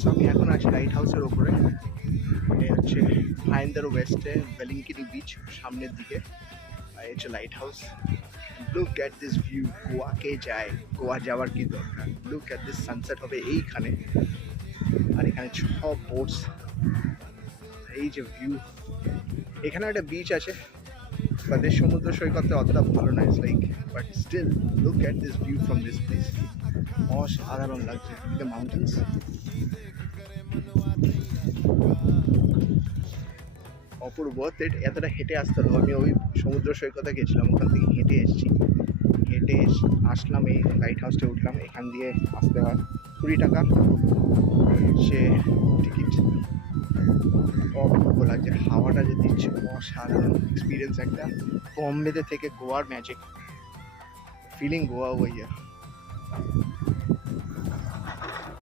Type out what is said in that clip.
So আমি এখন আছি লাইট হাউসের ওপরে। এটা হচ্ছে ভাইন্দার ওয়েস্টে বেলিংকিনি বিচ সামনের দিকে। আর হচ্ছে lighthouse look at this view গোয়াকে যায়। গোয়া যাওয়ার কি দরকার? লুক অ্যাট দিস সানসেট হবে এইখানে। আর এখানে ছ বোটস এই যে ভিউ এখানে একটা বিচ আছে। তাদের সমুদ্র সৈকতে অতটা ভালো না it's like but still look at this view from this place অসাধারণ লাগছে। দ্য মাউন্টেন্স অপূর্ব। এতটা হেঁটে আসতে হলো। আমি ওই সমুদ্র সৈকতে গেছিলাম, ওখান থেকে হেঁটে এসেছি। হেঁটে আসলাম এই লাইট হাউসটা উঠলাম। এখান দিয়ে আসতে হয় কুড়ি টাকা। সে টিকিট অপূর্ব লাগছে হাওয়াটা যে দিচ্ছে, অসাধারণ এক্সপিরিয়েন্স একটা। বম্বেতে থেকে গোয়ার ম্যাজিক ফিলিং গোয়া ওয়ার